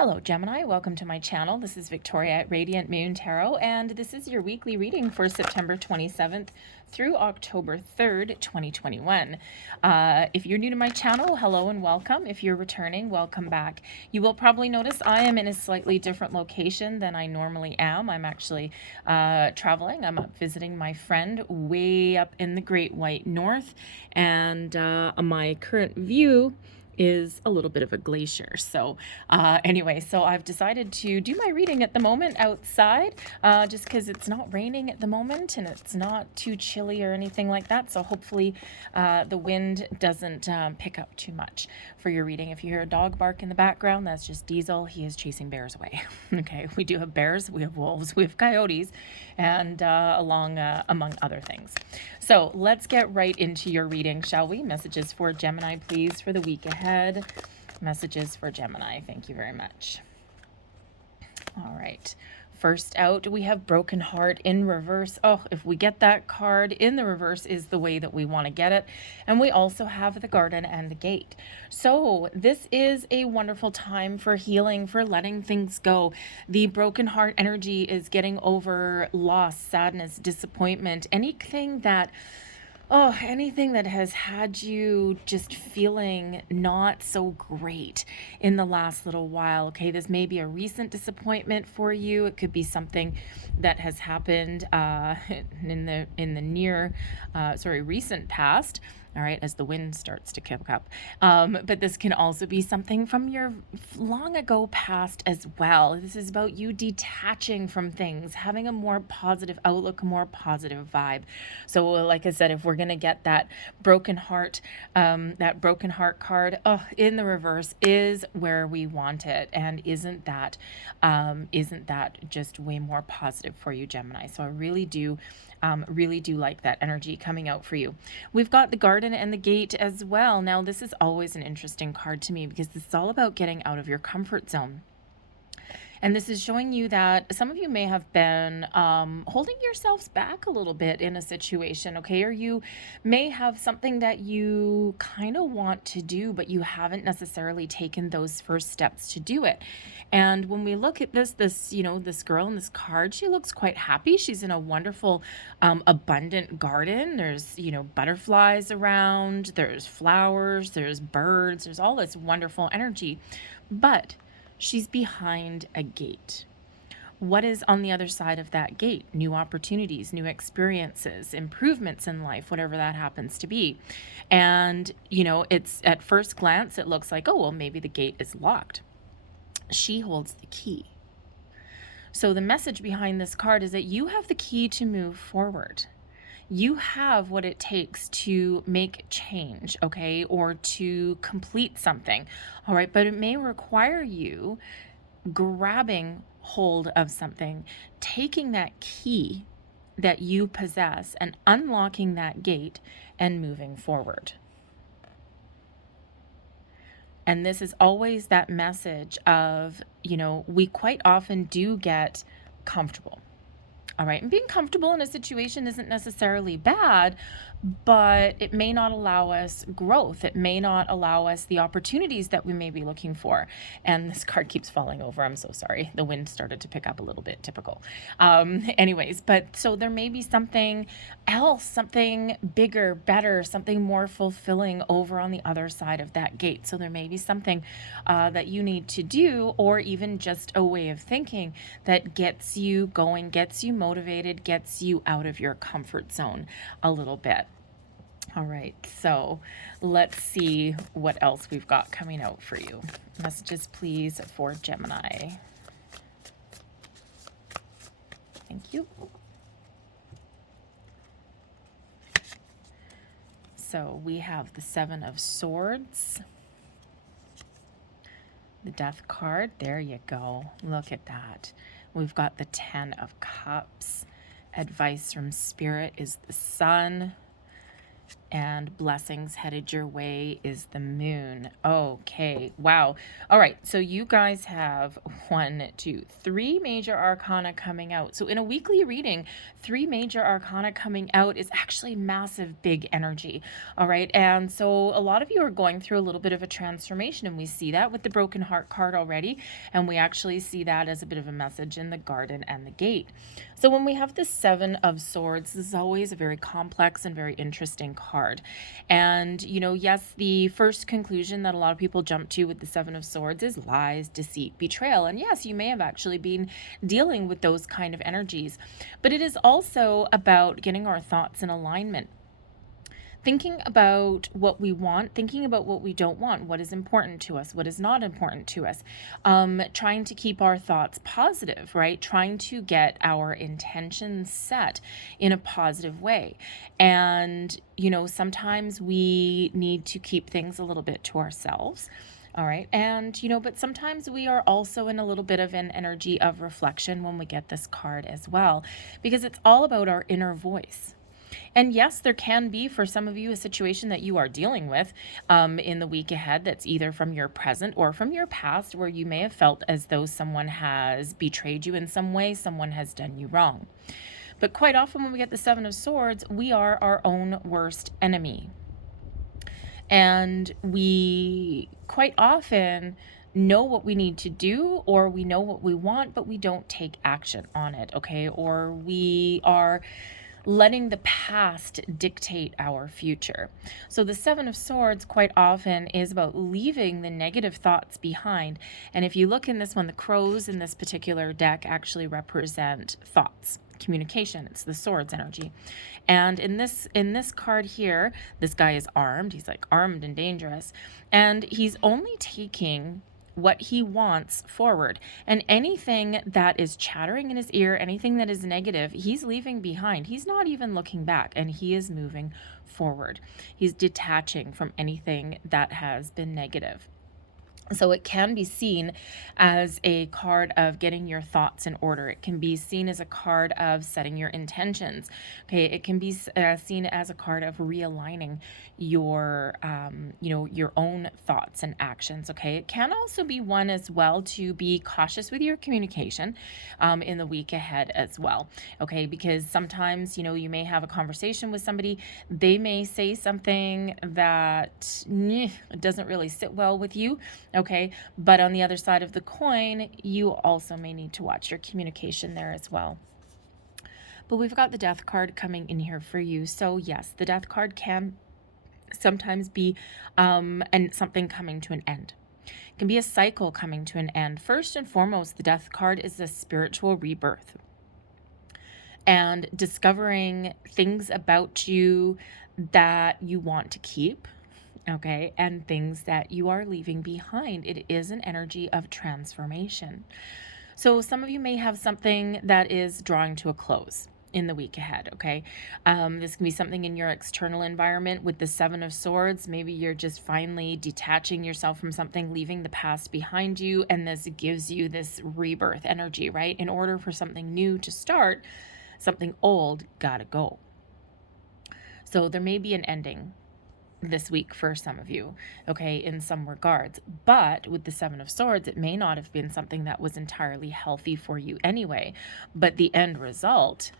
Hello Gemini, welcome to my channel. This is Victoria at Radiant Moon Tarot, and this is your weekly reading for September 27th through October 3rd, 2021. If you're new to my channel, hello and welcome. If you're returning, welcome back. You will probably notice I am in a slightly different location than I normally am. I'm actually traveling. I'm up visiting my friend way up in the Great White North, and my current view is a little bit of a glacier. So anyway, so I've decided to do my reading at the moment outside, just because it's not raining at the moment and it's not too chilly or anything like that. So hopefully the wind doesn't pick up too much for your reading. If you hear a dog bark in the background, that's just Diesel. He is chasing bears away. Okay, we do have bears, we have wolves, we have coyotes, and among other things. So let's get right into your reading, shall we? Messages for Gemini, please, for the week ahead. Messages for Gemini. Thank you very much. All right. First out, we have Broken Heart in reverse. Oh, if we get that card in the reverse is the way that we want to get it. And we also have the Garden and the Gate. So this is a wonderful time for healing, for letting things go. The Broken Heart energy is getting over loss, sadness, disappointment, anything that has had you just feeling not so great in the last little while. Okay, this may be a recent disappointment for you. It could be something that has happened in the recent past. All right, as the wind starts to kick up. But this can also be something from your long ago past as well. This is about you detaching from things, having a more positive outlook, a more positive vibe. So like I said, if we're going to get that broken heart card, in the reverse is where we want it. And isn't that just way more positive for you, Gemini? So I really do like that energy coming out for you. We've got the Garden and the Gate as well. Now, this is always an interesting card to me because it's all about getting out of your comfort zone. And this is showing you that some of you may have been holding yourselves back a little bit in a situation, okay? Or you may have something that you kind of want to do, but you haven't necessarily taken those first steps to do it. And when we look at this girl in this card, she looks quite happy. She's in a wonderful, abundant garden. There's, butterflies around, there's flowers, there's birds, there's all this wonderful energy. But she's behind a gate. What is on the other side of that gate? New opportunities, new experiences, improvements in life, whatever that happens to be. And, it's at first glance, it looks like, oh, well, maybe the gate is locked. She holds the key. So the message behind this card is that you have the key to move forward. You have what it takes to make change, okay, or to complete something, all right? But it may require you grabbing hold of something, taking that key that you possess and unlocking that gate and moving forward. And this is always that message of, we quite often do get comfortable. All right, and being comfortable in a situation isn't necessarily bad, but it may not allow us growth. It may not allow us the opportunities that we may be looking for. And this card keeps falling over. I'm so sorry. The wind started to pick up a little bit, typical. Anyways, but so there may be something else, something bigger, better, something more fulfilling over on the other side of that gate. So there may be something that you need to do, or even just a way of thinking that gets you going, gets you motivated, gets you out of your comfort zone a little bit. All right, so let's see what else we've got coming out for you. Messages, please, for Gemini. Thank you. So we have the Seven of Swords, the Death card. There you go. Look at that. We've got the Ten of Cups. Advice from Spirit is the Sun. and blessings headed your way is the moon. Okay, wow. All right, so you guys have 3 major arcana coming out. So in a weekly reading, 3 major arcana coming out is actually massive, big energy. All right, and so a lot of you are going through a little bit of a transformation, and we see that with the broken heart card already, and we actually see that as a bit of a message in the garden and the gate. So when we have the 7 of Swords, this is always a very complex and very interesting card. And, you know, yes, the first conclusion that a lot of people jump to with the 7 of Swords is lies, deceit, betrayal. And yes, you may have actually been dealing with those kind of energies, but it is also about getting our thoughts in alignment. Thinking about what we want, thinking about what we don't want, what is important to us, what is not important to us, trying to keep our thoughts positive, right? Trying to get our intentions set in a positive way. And, you know, sometimes we need to keep things a little bit to ourselves. All right. And, you know, but sometimes we are also in a little bit of an energy of reflection when we get this card as well, because it's all about our inner voice. And yes, there can be, for some of you, a situation that you are dealing with in the week ahead that's either from your present or from your past, where you may have felt as though someone has betrayed you in some way, someone has done you wrong. But quite often when we get the 7 of Swords, we are our own worst enemy. And we quite often know what we need to do, or we know what we want, but we don't take action on it, okay? Or we are letting the past dictate our future. So the 7 of Swords quite often is about leaving the negative thoughts behind. And if you look in this one, the crows in this particular deck actually represent thoughts, communication. It's the Swords energy. And in this card here, this guy is armed. He's like armed and dangerous. And he's only taking what he wants forward, and anything that is chattering in his ear, anything that is negative, he's leaving behind. He's not even looking back, and he is moving forward. He's detaching from anything that has been negative. So it can be seen as a card of getting your thoughts in order. It can be seen as a card of setting your intentions. Okay, it can be seen as a card of realigning your, your own thoughts and actions. Okay, it can also be one as well to be cautious with your communication in the week ahead as well. Okay, because sometimes, you know, you may have a conversation with somebody. They may say something that doesn't really sit well with you. Okay, but on the other side of the coin, you also may need to watch your communication there as well. But we've got the Death card coming in here for you. So yes, the Death card can sometimes be and something coming to an end. It can be a cycle coming to an end. First and foremost, the Death card is a spiritual rebirth and discovering things about you that you want to keep. Okay, and things that you are leaving behind. It is an energy of transformation. So some of you may have something that is drawing to a close in the week ahead, okay? This can be something in your external environment with the 7 of Swords. Maybe you're just finally detaching yourself from something, leaving the past behind you, and this gives you this rebirth energy, right? In order for something new to start, something old gotta go. So there may be an ending this week for some of you, okay, in some regards. But with the 7 of Swords, it may not have been something that was entirely healthy for you anyway. But the end result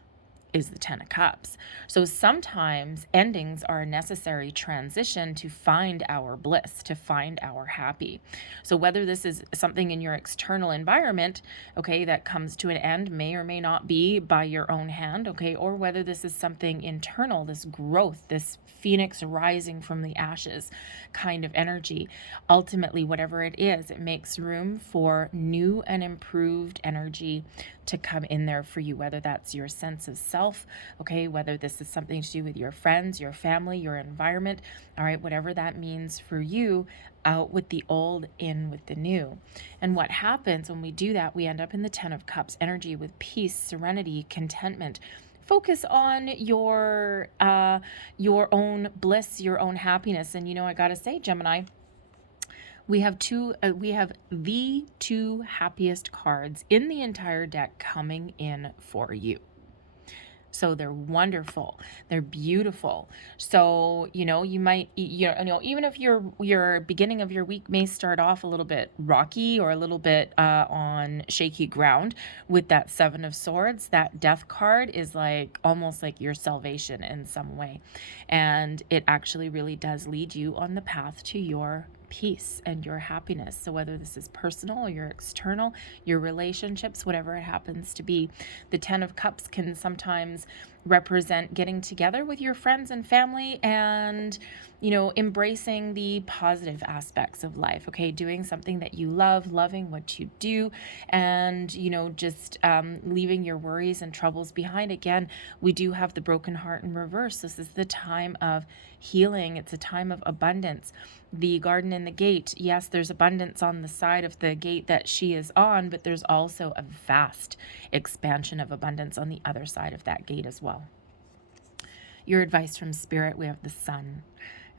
is the 10 of Cups. So sometimes endings are a necessary transition to find our bliss, to find our happy. So whether this is something in your external environment, okay, that comes to an end, may or may not be by your own hand, okay, or whether this is something internal, this growth, this phoenix rising from the ashes kind of energy. Ultimately, whatever it is, it makes room for new and improved energy to come in there for you, whether that's your sense of self, okay, whether this is something to do with your friends, your family, your environment, all right, whatever that means for you, out with the old, in with the new. And what happens when we do that, we end up in the 10 of Cups energy with peace, serenity, contentment. Focus on your own bliss, your own happiness. And you know, I gotta say, Gemini, we have the 2 happiest cards in the entire deck coming in for you. So they're wonderful. They're beautiful. So, you might, even if your beginning of your week may start off a little bit rocky or a little bit on shaky ground with that Seven of Swords, that Death card is like almost like your salvation in some way. And it actually really does lead you on the path to your peace and your happiness. So whether this is personal or your external, your relationships, whatever it happens to be, the Ten of Cups can sometimes represent getting together with your friends and family and, embracing the positive aspects of life, okay? Doing something that you love, loving what you do, and, just leaving your worries and troubles behind. Again, we do have the broken heart in reverse. This is the time of healing. It's a time of abundance. The garden and the gate, yes, there's abundance on the side of the gate that she is on, but there's also a vast expansion of abundance on the other side of that gate as well. Your advice from Spirit, we have the Sun.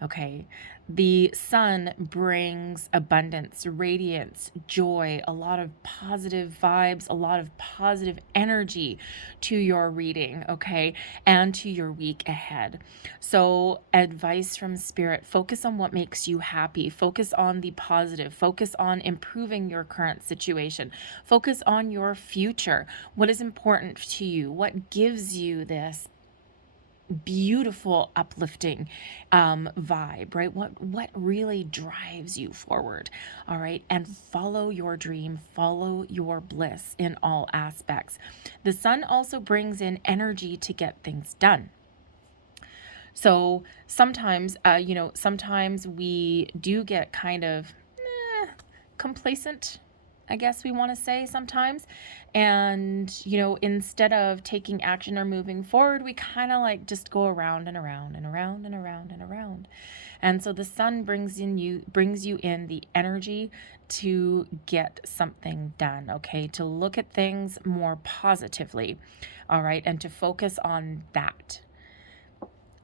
Okay, the Sun brings abundance, radiance, joy, a lot of positive vibes, a lot of positive energy to your reading, okay, and to your week ahead. So advice from Spirit, focus on what makes you happy, focus on the positive, focus on improving your current situation, focus on your future, what is important to you, what gives you this beautiful, uplifting vibe, right? What really drives you forward, all right? And follow your dream, follow your bliss in all aspects. The Sun also brings in energy to get things done. So sometimes, sometimes we do get kind of complacent, I guess we want to say sometimes. And, instead of taking action or moving forward, we kind of like just go around and around and around and around and around. And so the Sun brings you in the energy to get something done, okay? To look at things more positively, all right? And to focus on that.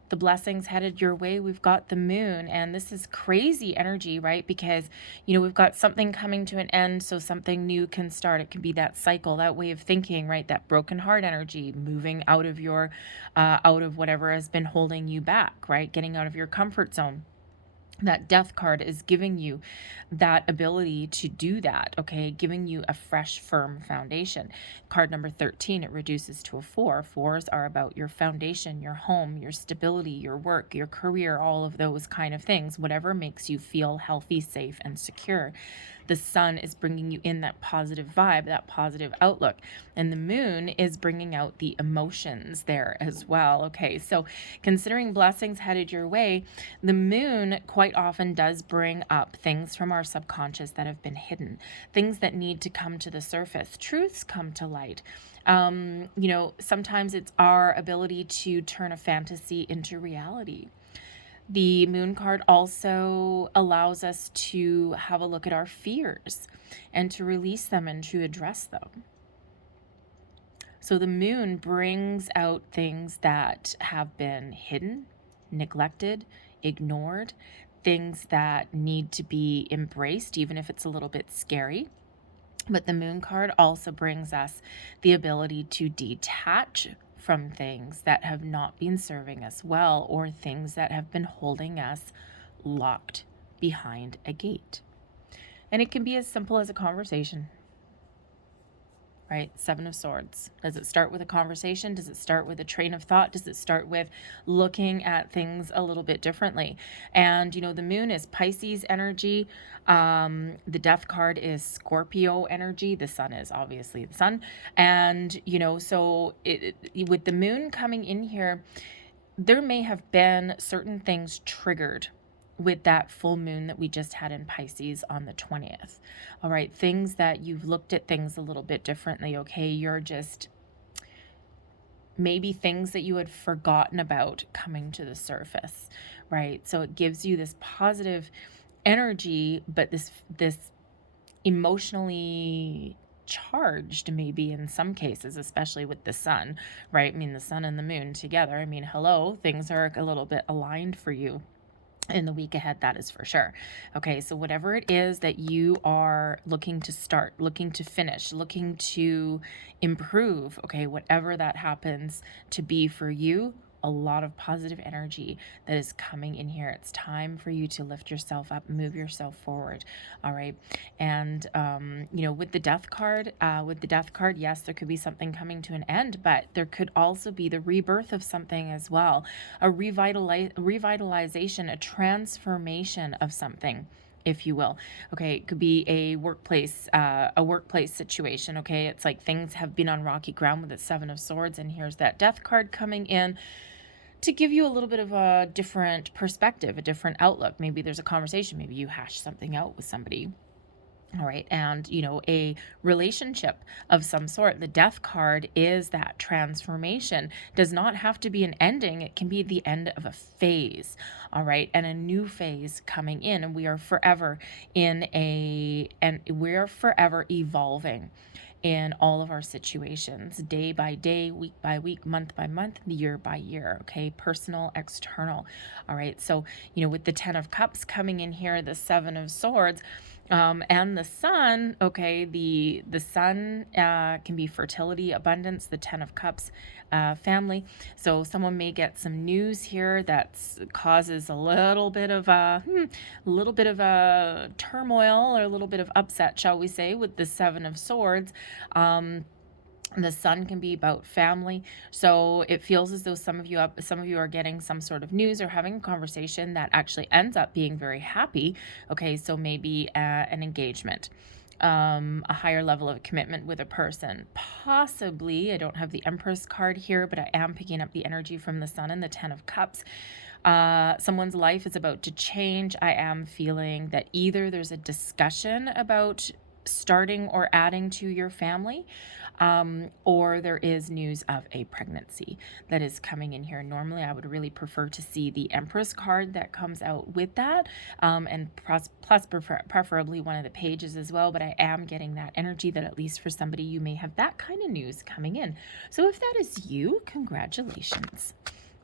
The blessings headed your way, we've got the Moon, and this is crazy energy, right? Because, we've got something coming to an end, so something new can start. It can be that cycle, that way of thinking, right? That broken heart energy, moving out of whatever has been holding you back, right? Getting out of your comfort zone. That Death card is giving you that ability to do that, okay? Giving you a fresh, firm foundation. Card number 13, it reduces to a 4. 4s are about your foundation, your home, your stability, your work, your career, all of those kind of things, whatever makes you feel healthy, safe, and secure. The Sun is bringing you in that positive vibe, that positive outlook. And the Moon is bringing out the emotions there as well, okay? So considering blessings headed your way, the Moon quite often does bring up things from our subconscious that have been hidden, things that need to come to the surface, truths come to light. Sometimes it's our ability to turn a fantasy into reality. The Moon card also allows us to have a look at our fears and to release them and to address them. So the Moon brings out things that have been hidden, neglected, ignored, things that need to be embraced, even if it's a little bit scary. But the Moon card also brings us the ability to detach from things that have not been serving us well, or things that have been holding us locked behind a gate. And it can be as simple as a conversation, right? Seven of Swords. Does it start with a conversation? Does it start with a train of thought? Does it start with looking at things a little bit differently? And, the Moon is Pisces energy. The Death card is Scorpio energy. The Sun is obviously the Sun. And, so with the Moon coming in here, there may have been certain things triggered with that full moon that we just had in Pisces on the 20th. All right, things that you've looked at things a little bit differently, okay? You're just maybe things that you had forgotten about coming to the surface, right? So it gives you this positive energy, but this emotionally charged, maybe in some cases, especially with the Sun, right? I mean, the Sun and the Moon together, hello, things are a little bit aligned for you. in the week ahead, that is for sure. Okay, so whatever it is that you are looking to start, looking to finish, looking to improve, okay, whatever that happens to be for you, a lot of positive energy that is coming in here. It's time for you to lift yourself up, move yourself forward. All right. And, you know, with the death card, yes, there could be something coming to an end, but there could also be the rebirth of something as well, a revitalization, a transformation of something, if you will. Okay, it could be a workplace situation. Okay, it's like things have been on rocky ground with the Seven of Swords, and here's that death card coming in to give you a little bit of a different perspective, a different outlook. Maybe there's a conversation, maybe you hash something out with somebody. All right. And, you know, a relationship of some sort. The death card is that transformation. Does not have to be an ending. It can be the end of a phase. All right. And a new phase coming in. And we are forever we're forever evolving in all of our situations, day by day, week by week, month by month, year by year. Okay. Personal, external. All right. So, you know, with the 10 of Cups coming in here, the 7 of Swords, and the sun, okay, the sun can be fertility, abundance, the 10 of Cups, family. So someone may get some news here that causes a little bit of a turmoil or a little bit of upset, shall we say, with the 7 of Swords. The sun can be about family. So it feels as though some of you are getting some sort of news or having a conversation that actually ends up being very happy. Okay, so maybe an engagement, a higher level of commitment with a person. Possibly, I don't have the Empress card here, but I am picking up the energy from the sun and the 10 of Cups. Someone's life is about to change. I am feeling that either there's a discussion about starting or adding to your family, or there is news of a pregnancy that is coming in here. Normally, I would really prefer to see the Empress card that comes out with that, and preferably one of the pages as well, but I am getting that energy that at least for somebody, you may have that kind of news coming in. So if that is you, congratulations.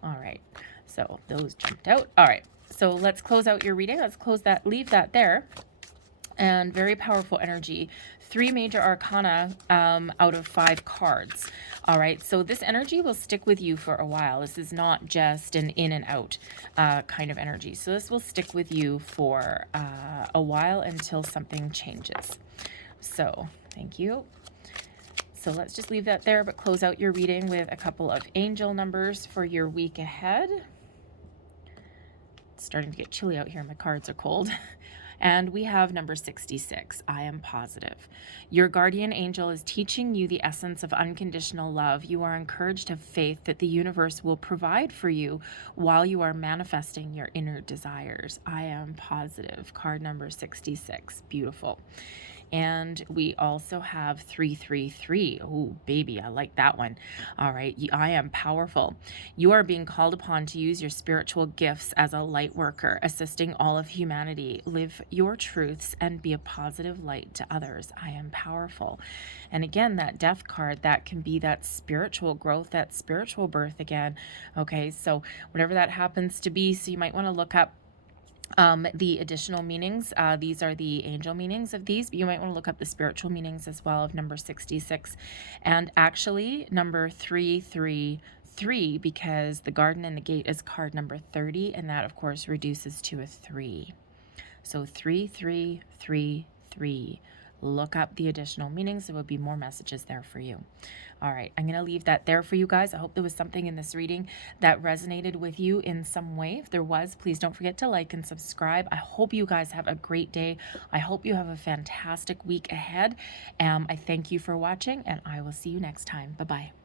All right, so those jumped out. All right, so let's close out your reading. Let's close that, leave that there. And very powerful energy. 3 major arcana out of 5 cards. All right, so this energy will stick with you for a while. This is not just an in and out kind of energy. So this will stick with you for a while until something changes. So thank you. So let's just leave that there, but close out your reading with a couple of angel numbers for your week ahead. It's starting to get chilly out here. My cards are cold. And we have number 66, I am positive. Your guardian angel is teaching you the essence of unconditional love. You are encouraged to have faith that the universe will provide for you while you are manifesting your inner desires. I am positive. Card number 66. Beautiful. And we also have 333. Oh, baby, I like that one. All right, I am powerful. You are being called upon to use your spiritual gifts as a light worker, assisting all of humanity. Live your truths and be a positive light to others. I am powerful. And again, that death card, that can be that spiritual growth, that spiritual birth again. Okay, so whatever that happens to be, so you might want to look up the additional meanings. These are the angel meanings of these, but you might want to look up the spiritual meanings as well of number 66. And actually number 333, because the garden and the gate is card number 30, and that of course reduces to a 3. So 3333. Look up the additional meanings. There will be more messages there for you. All right, I'm going to leave that there for you guys. I hope there was something in this reading that resonated with you in some way. If there was, please don't forget to like and subscribe. I hope you guys have a great day. I hope you have a fantastic week ahead. I thank you for watching, and I will see you next time. Bye-bye.